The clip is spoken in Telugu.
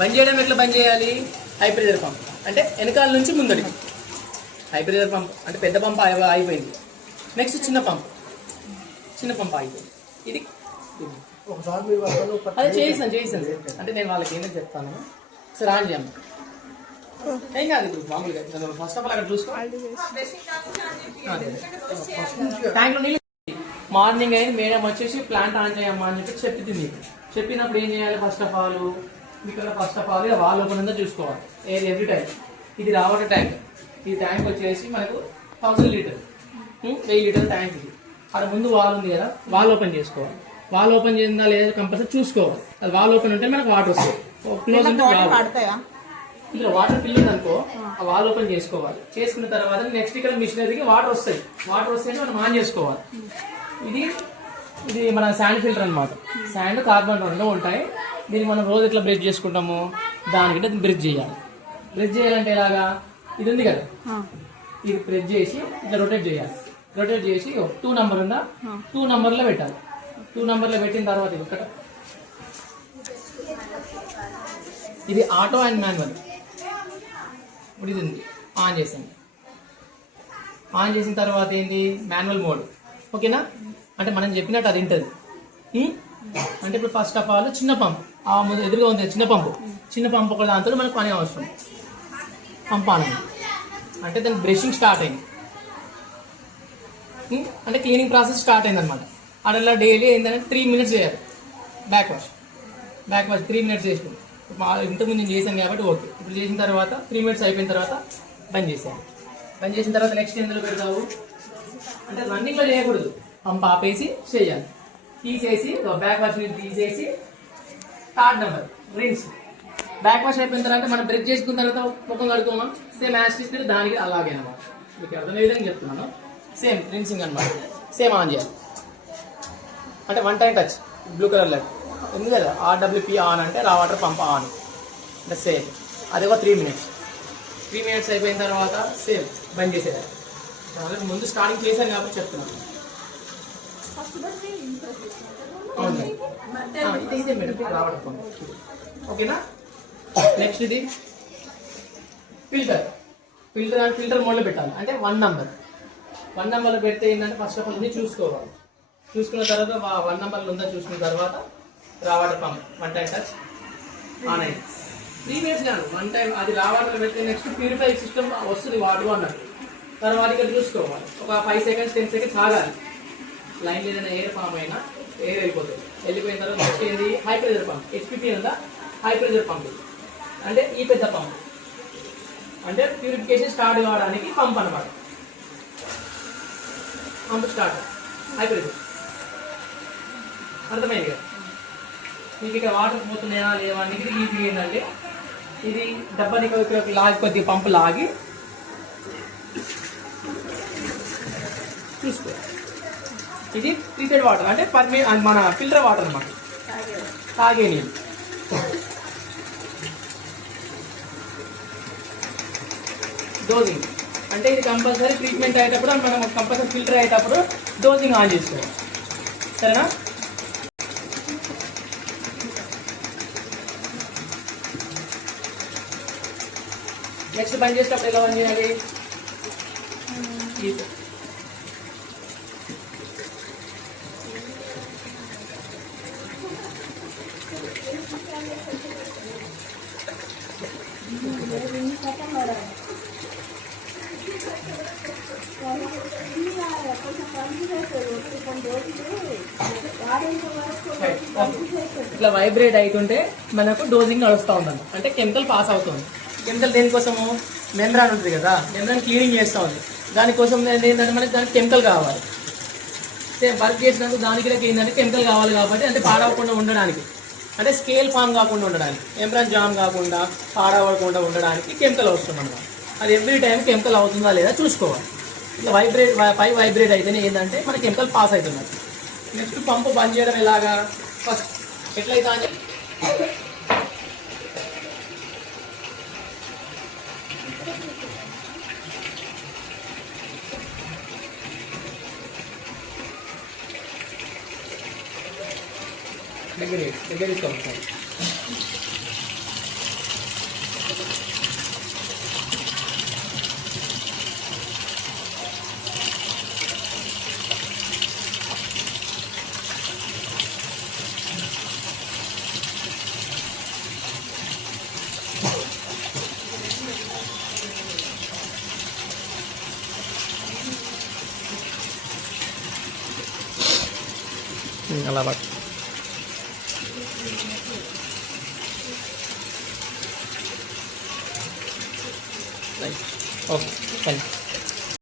బంద్ చేయడం ఎట్లా బంద్ చేయాలి? హై ప్రెజర్ పంప్ అంటే వెనకాల నుంచి ముందడికి. హై ప్రెజర్ పంప్ అంటే పెద్ద పంప్ అయిపోయింది. నెక్స్ట్ చిన్న పంప్ అయిపోయింది. ఇది అదే చేయిస్తాను అంటే నేను వాళ్ళకి ఏమని చెప్తాను. సరే ఆన్ చేయమ్మా. ఏం కాదు ఇప్పుడు మామూలుగా ఫస్ట్ ఆఫ్ ఆల్ అక్కడ చూసుకో. ట్యాంక్లో నీళ్ళు మార్నింగ్ అయింది, మేడం వచ్చేసి ప్లాంట్ ఆన్ చేయమ్మా అని చెప్పింది మీకు. చెప్పినప్పుడు ఏం చేయాలి? First of all wall open ఉందో చూసుకోవాలి ఎవ్రీ టైం. ఇది రావట ట్యాంక్. ఈ ట్యాంక్ వచ్చేసి మనకు 1000 లీటర్ 1000 లీటర్ ట్యాంక్. ఇది అక్కడ ముందు వాల్ ఉంది కదా, వాల్ ఓపెన్ చేసుకోవాలి. వాల్ ఓపెన్ చేసిందా లేదా కంపల్సరీ చూసుకోవాలి. అది వాల్ ఓపెన్ ఉంటే మనకు వాటర్ వస్తాయి. క్లోజ్ ఉంటే ఇందులో వాటర్ ఫిల్ ఉంది అనుకో, ఆ వాల్ ఓపెన్ చేసుకోవాలి. చేసుకున్న తర్వాత నెక్స్ట్ ఇక్కడ మిషనరీకి వాటర్ వస్తాయి. వాటర్ వస్తే మనం ఆన్ చేసుకోవాలి. ఇది మన శాండ్ ఫిల్టర్ అనమాట. శాండ్ కార్బన్ రెండు ఉంటాయి. దీనికి మనం రోజు ఎట్లా బ్రష్ చేసుకుంటాము, దానికంటే బ్రష్ చేయాలి. బ్రష్ చేయాలంటే ఎలాగా? ఇది ఉంది కదా, ఇది ప్రెస్ చేసి ఇట్లా రొటేట్ చేయాలి. రొటేట్ చేసి 2 నెంబర్ ఉందా, 2 నెంబర్లో పెట్టాలి. 2 నెంబర్లో పెట్టిన తర్వాత ఇది ఆటో అండ్ మాన్యువల్. ఇప్పుడు ఇది ఉంది, ఆన్ చేసాను. ఆన్ చేసిన తర్వాత ఏంటి? Manual mode. ఓకేనా? అంటే మనం చెప్పినట్టు అది ఉంటుంది. అంటే ఇప్పుడు ఫస్ట్ ఆఫ్ ఆల్ చిన్న పంప్ ఆ ముందు ఎదురుగా ఉంది, చిన్న పంప్ ఒక దాంతో మనకు పని అవసరం. పంప్ ఆన్ అయింది అంటే దాని బ్రషింగ్ స్టార్ట్ అయింది. అంటే క్లీనింగ్ ప్రాసెస్ స్టార్ట్ అయింది అనమాట. అలా డైలీ ఏంటంటే 3 మినిట్స్ చేయాలి బ్యాక్ వాష్ 3 మినిట్స్ చేసుకుంటాం. ఇంతకుముందు నేను చేశాను కాబట్టి ఓకే. ఇప్పుడు చేసిన తర్వాత 3 మినిట్స్ అయిపోయిన తర్వాత బంద్ చేశాను. బంద్ చేసిన తర్వాత నెక్స్ట్ ఎందులో పెడతావు అంటే రన్నింగ్లో చేయకూడదు, పంప్ ఆపేసి చేయాలి. తీసేసి బ్యాక్ వాష్ తీసేసి 3rd number rinse. Back wash అయిపోయిన తర్వాత మనం బ్రష్ చేసుకున్న తర్వాత ముఖం కడుకోమా, సేమ్ యాజ్ తీసుకుంటే దానికి అలాగే అనమాట. మీకు అర్థమయ్యే విధంగా చెప్తున్నాను. సేమ్ రిన్సింగ్ అనమాట. సేమ్ ఆన్ చేయాలి అంటే 1 time touch blue colour light ఉంది కదా, RWP ఆన్ అంటే రా వాటర్ పంప్ ఆన్ అంటే సేమ్. అది ఒక 3 మినిట్స్. 3 మినిట్స్ అయిపోయిన తర్వాత సేమ్ బంద్ చేసేది. ముందు స్టార్టింగ్ చేశాను కాబట్టి చెప్తున్నాను. ఇదే మేడం రా వాటర్ పంప్. ఓకేనా? నెక్స్ట్ ఇది ఫిల్టర్ మోడ్లో పెట్టాలి. అంటే 1 నెంబర్లో పెడితే ఏంటంటే ఫస్ట్ ఆఫ్ ఆల్ ఇది చూసుకోవాలి. చూసుకున్న తర్వాత 1 నెంబర్లో ఉందా చూసుకున్న తర్వాత రా water pump 1 time touch on అయింది. 3 మినిట్స్ కాదు, 1 టైం అది రా వాటర్ పెడితే నెక్స్ట్ ప్యూరిఫై సిస్టమ్ వస్తుంది వాటర్ అన్నట్టు. తర్వాత ఇక్కడ చూసుకోవాలి. ఒక 5 సెకండ్స్ 10 సెకండ్స్ ఆగాలి. లైన్ ఏదైనా ఎయిర్ ఫామ్ అయినా ఎయిర్ వెళ్ళిపోతుంది. వెళ్ళిపోయిన తర్వాత నెక్స్ట్ ఏంది? High pressure pump. HPP ఉందా, హై ప్రెజర్ పంప్ అంటే ఈ పెద్ద పంప్ అంటే ప్యూరిఫికేషన్ స్టార్ట్ కావడానికి పంప్ అనమాట. Pump start high pressure. అర్థమైంది కదా మీకు? ఇక్కడ వాటర్ పోతున్నాయా లేవా అనేది ఈజీ. ఏంటంటే ఇది డబ్బాని లాగి కొద్దిగా పంపు లాగి చూసుకో. ఇది ట్రీటెడ్ వాటర్ అంటే మన ఫిల్టర్ వాటర్ అన్నమాట, తాగే నీళ్ళు. డోజింగ్ అంటే ఇది కంపల్సరీ ట్రీట్మెంట్ అయ్యేటప్పుడు మనం కంపల్సరీ ఫిల్టర్ అయ్యేటప్పుడు డోజింగ్ ఆన్ చేసుకోవాలి. సరేనా? నెక్స్ట్ బంద్ చేసేటప్పుడు ఎలా బంద్ చేయాలి? ఇట్లా వైబ్రేట్ అవుతుంటే మనకు డోజింగ్ నడుస్తూ ఉంటుంది. అంటే కెమికల్ పాస్ అవుతుంది. కెమికల్ దేనికోసము? మెంబ్రాన్ ఉంటుంది కదా, మెంబ్రాన్ క్లీనింగ్ చేస్తూ ఉంది. దానికోసం ఏంటంటే మనకి దానికి కెమికల్ కావాలి. సేమ్ వర్క్ చేసినందుకు దానికి ఏంటంటే కెమికల్ కావాలి కాబట్టి అంటే పాడవకుండా ఉండడానికి, అంటే స్కేల్ ఫామ్ కాకుండా ఉండడానికి, మెంబ్రాన్ జామ్ కాకుండా పాడవకుండా ఉండడానికి కెమికల్ అవసరం అన్నమాట. అది ఎవ్రీ టైం కెమికల్ అవుతుందా లేదా చూసుకోవాలి. ఇట్లా వైబ్రేట్ అయితేనే ఏంటంటే మన కెమికల్ పాస్ అవుతున్నది. నెక్స్ట్ పంపు బంద్ చేయడం ఎలాగా? ఫస్ట్ ఎట్లయితే అని దగ్గర తీసుకోవాలి. Mangalabad. Right, okay, thank you.